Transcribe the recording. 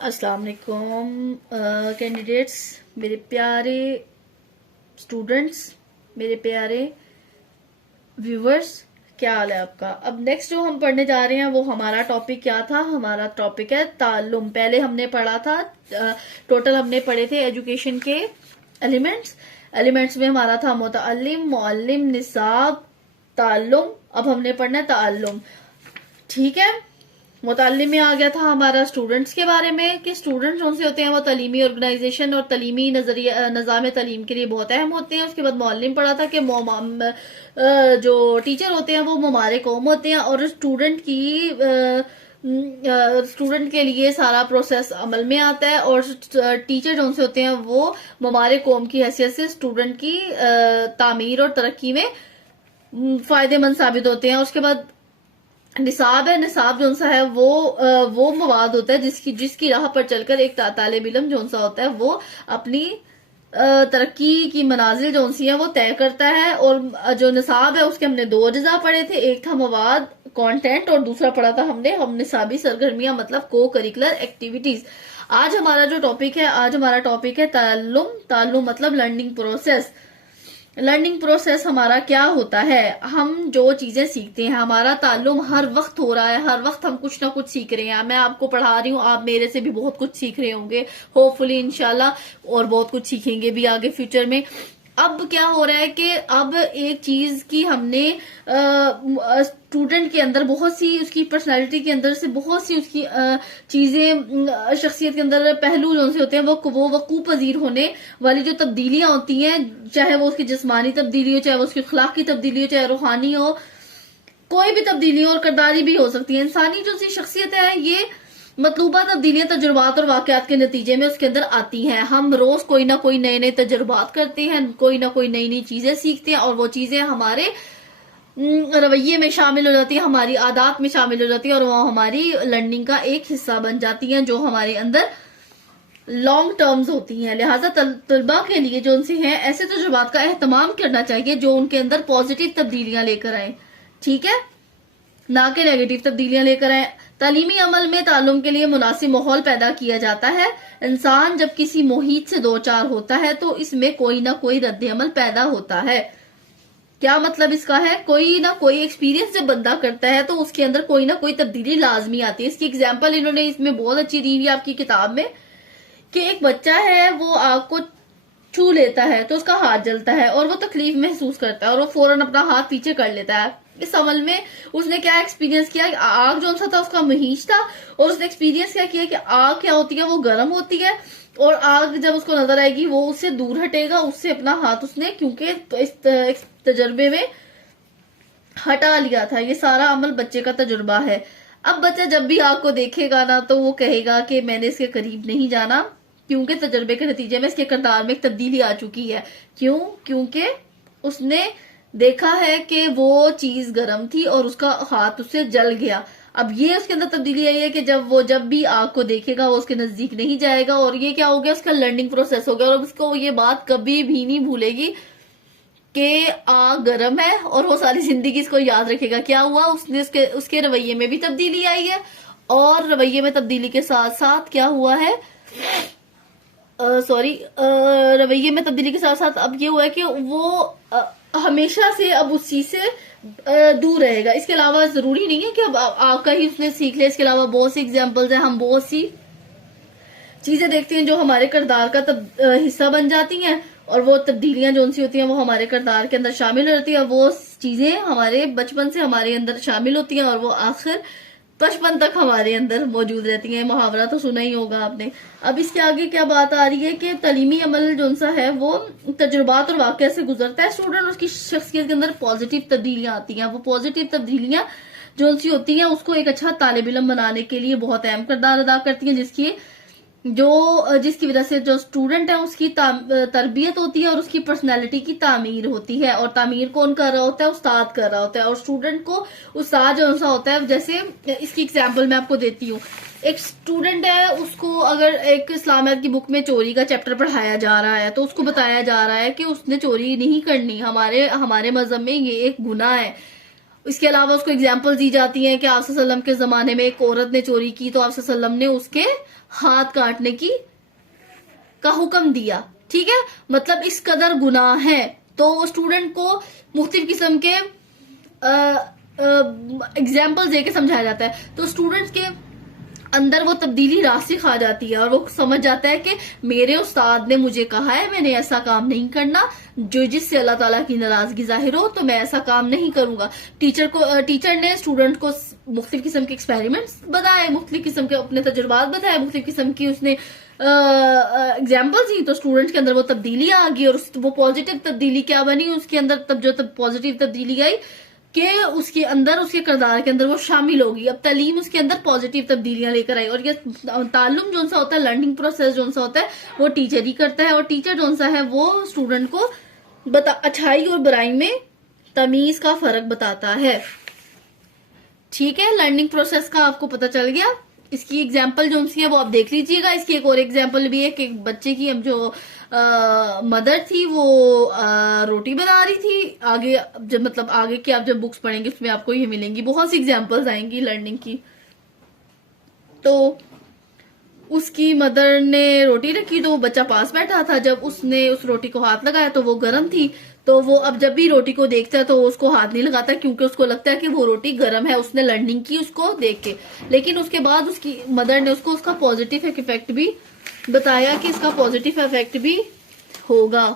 अस्सलाम वालेकुम कैंडिडेट्स, मेरे प्यारे स्टूडेंट्स, मेरे प्यारे व्यूवर्स, क्या हाल है आपका। अब नेक्स्ट जो हम पढ़ने जा रहे हैं वो हमारा टॉपिक क्या था। हमारा टॉपिक है ताल्लुम। पहले हमने पढ़ा था, टोटल हमने पढ़े थे एजुकेशन के एलिमेंट्स में हमारा था मुतअल्लिम, मुअल्लिम, निसाब, ताल्लुम। अब हमने पढ़ना है ताल्लुम, ठीक है। मुताल्लिम में आ गया था हमारा स्टूडेंट्स के बारे में कि स्टूडेंट्स कौन से होते हैं, वो तालीमी ऑर्गेनाइजेशन और तालीमी नजरिया निज़ाम तालीम के लिए बहुत अहम होते हैं। उसके बाद मुअल्लिम पढ़ा था कि जो टीचर होते हैं वो ममारे कौम होते हैं और स्टूडेंट के लिए सारा प्रोसेस अमल में आता है और टीचर जो से होते हैं वो ममारे कौम की हैसियत से स्टूडेंट की तामीर और तरक्की में फायदेमंद साबित होते हैं। उसके बाद निसाब है। निसाब जो सा है वो मवाद होता है जिसकी राह पर चलकर एक तालिब इल्म जो सा होता है वो अपनी तरक्की की मनाजिल जो सी है वो तय करता है। और जो निसाब है उसके हमने 2 अज्जा पढ़े थे, एक था मवाद कंटेंट और दूसरा पढ़ा था हमने निसाबी सरगर्मियां मतलब को करिकुलर एक्टिविटीज। आज हमारा जो टॉपिक है ताल्लुम मतलब लर्निंग प्रोसेस। लर्निंग प्रोसेस हमारा क्या होता है, हम जो चीजें सीखते हैं, हमारा ताल्लुम हर वक्त हो रहा है, हर वक्त हम कुछ ना कुछ सीख रहे हैं। मैं आपको पढ़ा रही हूँ, आप मेरे से भी बहुत कुछ सीख रहे होंगे होपफुली इंशाल्लाह, और बहुत कुछ सीखेंगे भी आगे फ्यूचर में। अब क्या हो रहा है कि अब एक चीज की हमने स्टूडेंट के अंदर बहुत सी उसकी पर्सनालिटी के अंदर से बहुत सी उसकी चीजें शख्सियत के अंदर पहलू जो से होते हैं वो वकूफ पजीर होने वाली जो तब्दीलियां होती हैं, चाहे वो उसकी जिस्मानी तब्दीली हो, चाहे वो उसकी अखलाक की तब्दीली हो, चाहे रूहानी हो, कोई भी तब्दीली हो और करदारी भी हो सकती है। इंसानी जो सी शख्सियत है ये मतलूबा तब्दीलियां तजुर्बात और वाकयात के नतीजे में उसके अंदर आती हैं। हम रोज कोई ना कोई नए नए तजुर्बात करते हैं, कोई ना कोई नई नई चीजें सीखते हैं और वो चीजें हमारे रवैये में शामिल हो जाती है, हमारी आदत में शामिल हो जाती है और वो हमारी लर्निंग का एक हिस्सा बन जाती हैं जो हमारे अंदर लॉन्ग टर्म्स होती हैं। लिहाजा तलबा के लिए जो उनसे हैं ऐसे तजुर्बात का एहतमाम करना चाहिए जो उनके अंदर पॉजिटिव तब्दीलियां लेकर आए, ठीक है, ना कि नेगेटिव तब्दीलियां लेकर आए। तालीमी अमल में ताल्लुम के लिए मुनासिब माहौल पैदा किया जाता है। इंसान जब किसी मुहीत से दो चार होता है तो इसमें कोई ना कोई रद्द अमल पैदा होता है। क्या मतलब इसका है, कोई ना कोई एक्सपीरियंस जब बंदा करता है तो उसके अंदर कोई ना कोई तब्दीली लाजमी आती है। इसकी एग्जाम्पल इन्होंने इसमें बहुत अच्छी दी हुई आपकी किताब में कि एक बच्चा है वो आग को छू लेता है तो उसका हाथ जलता है और वो तकलीफ महसूस करता है और वो फौरन अपना हाथ पीछे कर लेता है। इस अमल में उसने क्या एक्सपीरियंस किया, आग जो सा था उसका महीज था और उसने एक्सपीरियंस क्या किया कि आग क्या होती है, वो गर्म होती है और आग जब उसको नजर आएगी वो उससे दूर हटेगा, उससे अपना हाथ उसने क्योंकि तो इस तजर्बे में हटा लिया था। ये सारा अमल बच्चे का तजुर्बा है। अब बच्चा जब भी आग को देखेगा ना तो वो कहेगा कि मैंने इसके करीब नहीं जाना, क्योंकि तजर्बे के नतीजे में इसके किरदार में एक तब्दीली आ चुकी है। क्योंकि उसने देखा है कि वो चीज गर्म थी और उसका हाथ उससे जल गया। अब ये उसके अंदर तब्दीली आई है कि जब भी आग को देखेगा वो उसके नजदीक नहीं जाएगा और ये क्या हो गया, उसका लर्निंग प्रोसेस हो गया और उसको ये बात कभी भी नहीं भूलेगी कि आग गर्म है और वो सारी जिंदगी इसको याद रखेगा। क्या हुआ, उसने उसके रवैये में भी तब्दीली आई है और रवैये में तब्दीली के साथ साथ क्या हुआ है, रवैये में तब्दीली के साथ साथ अब ये हुआ है कि वो हमेशा से अब उस चीज से दूर रहेगा। इसके अलावा जरूरी नहीं है कि अब आपका ही उसने सीख ले, इसके अलावा बहुत सी एग्जांपल्स हैं। हम बहुत सी चीजें देखते हैं जो हमारे किरदार का हिस्सा बन जाती हैं और वो तब्दीलियां जो उनसी होती हैं वो हमारे किरदार के अंदर शामिल हो जाती है। वो चीजें हमारे बचपन से हमारे अंदर शामिल होती हैं और वो आखिर बचपन तक हमारे अंदर मौजूद रहती है। मुहावरा तो सुना ही होगा आपने। अब इसके आगे क्या बात आ रही है कि तालीमी अमल जो सा है वो तजुर्बात और वाकया से गुजरता है। स्टूडेंट उसकी शख्सियत के अंदर पॉजिटिव तब्दीलियां आती हैं। वो पॉजिटिव तब्दीलियां जो सी होती हैं उसको एक अच्छा तालिब इल्म बनाने के लिए बहुत अहम किरदार अदा करती हैं, जिसकी वजह से जो स्टूडेंट है उसकी तरबियत होती है और उसकी पर्सनैलिटी की तामीर होती है। और तामीर कौन कर रहा होता है, उस्ताद कर रहा होता है। और स्टूडेंट को उस्ताद जो सा होता है, जैसे इसकी एग्जांपल मैं आपको देती हूँ। एक स्टूडेंट है, उसको अगर एक इस्लामियत की बुक में चोरी का चैप्टर पढ़ाया जा रहा है तो उसको बताया जा रहा है कि उसने चोरी नहीं करनी, हमारे मजहब में ये एक गुनाह है। اس کے علاوہ اس کو اگزامپل دی جاتی ہیں کہ آپ صلی اللہ علیہ وسلم کے زمانے میں ایک عورت نے چوری کی تو آپ صلی اللہ علیہ وسلم نے اس کے ہاتھ کاٹنے کا حکم دیا. ٹھیک ہے, مطلب اس قدر گناہ ہے. تو اسٹوڈنٹ کو مختلف قسم کے اگزامپل دے کے سمجھایا جاتا ہے, تو اسٹوڈنٹ کے اندر وہ تبدیلی راسخ آ جاتی ہے اور وہ سمجھ جاتا ہے کہ میرے استاد نے مجھے کہا ہے میں نے ایسا کام نہیں کرنا جس سے اللہ تعالیٰ کی ناراضگی ظاہر ہو, تو میں ایسا کام نہیں کروں گا. ٹیچر نے اسٹوڈنٹ کو مختلف قسم کے ایکسپیریمنٹس بتائے, مختلف قسم کے اپنے تجربات بتائے, مختلف قسم کی اس نے ایگزامپل دی, تو اسٹوڈنٹ کے اندر وہ تبدیلی آ گئی. اور وہ پازیٹیو تبدیلی کیا بنی اس کے اندر, تب جو پازیٹیو تبدیلی آئی کہ اس کے اندر, اس کے کردار کے اندر وہ شامل ہوگی. اب تعلیم اس کے اندر پازیٹیو تبدیلیاں لے کر آئی. اور یہ تعلم جو سا ہوتا ہے, لرننگ پروسیس جو سا ہوتا ہے وہ ٹیچر ہی کرتا ہے, اور ٹیچر جو سا ہے وہ اسٹوڈنٹ کو اچھائی اور برائی میں تمیز کا فرق بتاتا ہے. ٹھیک ہے, لرننگ پروسیس کا آپ کو پتہ چل گیا. اس کی ایگزامپل جو سی ہے وہ آپ دیکھ لیجیے گا. اس کی ایک اور ایگزامپل بھی ہے کہ بچے کی جو مدر تھی وہ روٹی بنا رہی تھی. آگے جب مطلب آگے کی آپ جب بکس پڑھیں گے اس میں آپ کو یہ ملیں گی, بہت سی ایگزامپلز آئیں گی لرننگ کی. تو اس کی مدر نے روٹی رکھی تو وہ بچہ پاس بیٹھا تھا. جب اس نے اس روٹی کو ہاتھ لگایا تو وہ گرم تھی, تو وہ اب جب بھی روٹی کو دیکھتا ہے تو وہ اس کو ہاتھ نہیں لگاتا کیونکہ اس کو لگتا ہے کہ وہ روٹی گرم ہے. اس نے لرننگ کی اس کو دیکھ کے, لیکن اس کے بعد اس کی مدر نے اس کو اس کا پازیٹیو افیکٹ بھی بتایا کہ اس کا پازیٹیو افیکٹ بھی ہوگا.